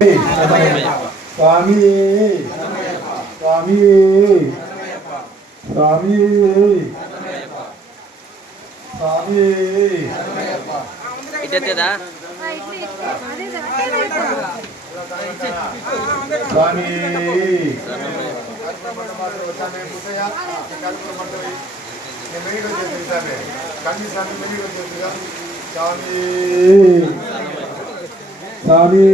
சுவாமி சுவாமி சுவாமி சுவாமி இதேதா சுவாமி சுவாமி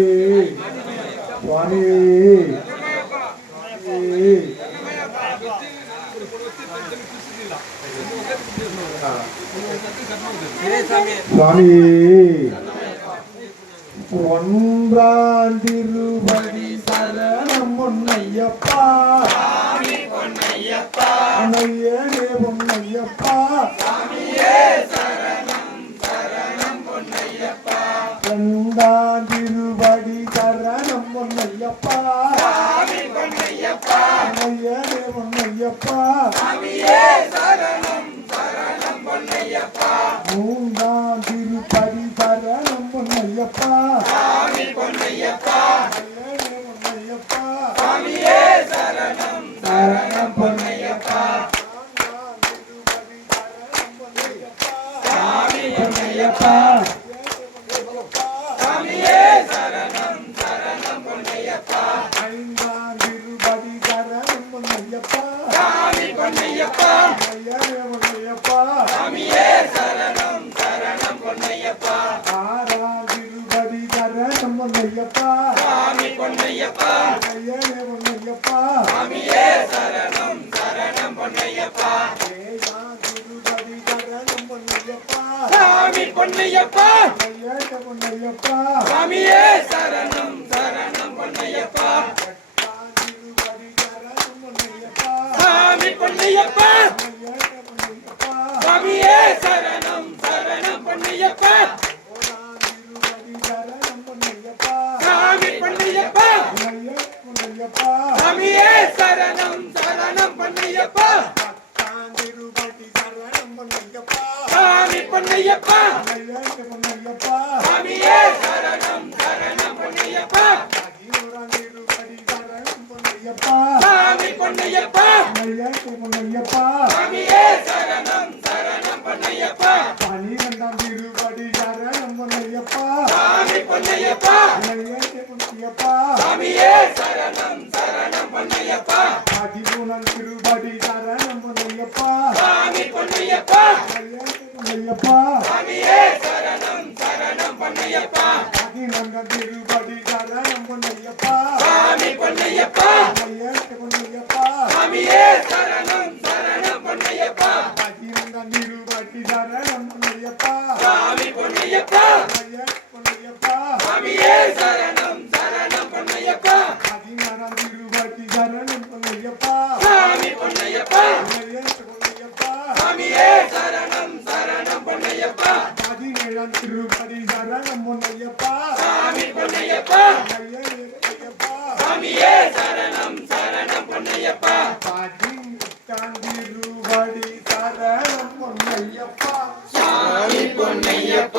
சுவாமி சுவாமி ஒன்றாம் திருவடி சரணம் பொன்னையப்பா பொன்னையனே பொன்னையப்பா இரண்டாம் திருவடி சரணம் பொன்னையப்பா பொன்னையனே பொன்னையப்பா மூன்றாம் திருப்பதி சரணம் பொன்னையப்பா பொன்னையப்பா சரணம் பொன்னையப்பா பொன்னையப்பா ஐந்தாம் திருப்பதி சரணம் பொன்னையப்பா பொன்னையப்பா ஆறாம் திருப்பதி சரணம் பொன்னையப்பா பொன்னையப்பா ஏழாம் திருப்பதி சரணம் பொன்னையப்பா பொன்னையப்பா பொன்னையப்பா சாமியே சரணம் சரணம் பொன்னையப்பா எட்டாம் திருப்பதி சரணம் பொன்னையப்பா சாமி பொன்னையப்பா பொன்னையப்பா சாமியே சரணம் சரணம் பொன்னையப்பா ஒன்பதாம் திருப்பதி சரணம் பொன்னையப்பா சாமி பொன்னையப்பா பொன்னையப்பா சாமியே சரணம் சரணம் பொன்னையப்பா பத்தாம் திருப்பதி சரணம் பொன்னையப்பா சாமி பொன்னையப்பா பொன்னையப்பா சாமியே சரணம் சரணம் பொன்னையப்பா பதினோராம் திருப்பதி சரணம் பொன்னையப்பா சாமி பொன்னையப்பா பொன்னையப்பா சாமியே சரணம் சரணம் பொன்னையப்பா பனிரெண்டாம் திருப்பதி சரணம் பொன்னையப்பா சாமி பொன்னையப்பா பொன்னையப்பா சாமியே சரணம் சரணம் பொன்னையப்பா பதிமூணாம் திருப்பதி சரணம் பொன்னையப்பா சாமி பொன்னையப்பா பொன்னையப்பா சாமியே சரணம் சரணம் பொன்னையப்பா பதினான்காம் திருப்பதி சரணம் பொன்னையப்பா சாமி பொன்னையப்பா பொன்னையப்பா சாமியே சரணம் சரணம் பொன்னையப்பா பதினைந்தாம் திருப்பதி சரணம் பொன்னையப்பா சாமி பொன்னையப்பா பொன்னையப்பா சாமியே சரணம் சரணம் பொன்னையப்பா பதினாறாம் திருப்பதி சரணம் பொன்னையப்பா சாமி பொன்னையப்பா பொன்னையப்பா சாமியே சரணம் சரணம் பொன்னையப்பா பதினேழாம் திருப்பதி சரணம் பொன்னையப்பா சாமி பொன்னையப்பா பொன்னையப்பா சாமியே சரணம் சரணம் பொன்னையப்பா பதினெட்டாம் திருப்பதி சரணம் பொன்னையப்பா சாமி பொன்னையப்பா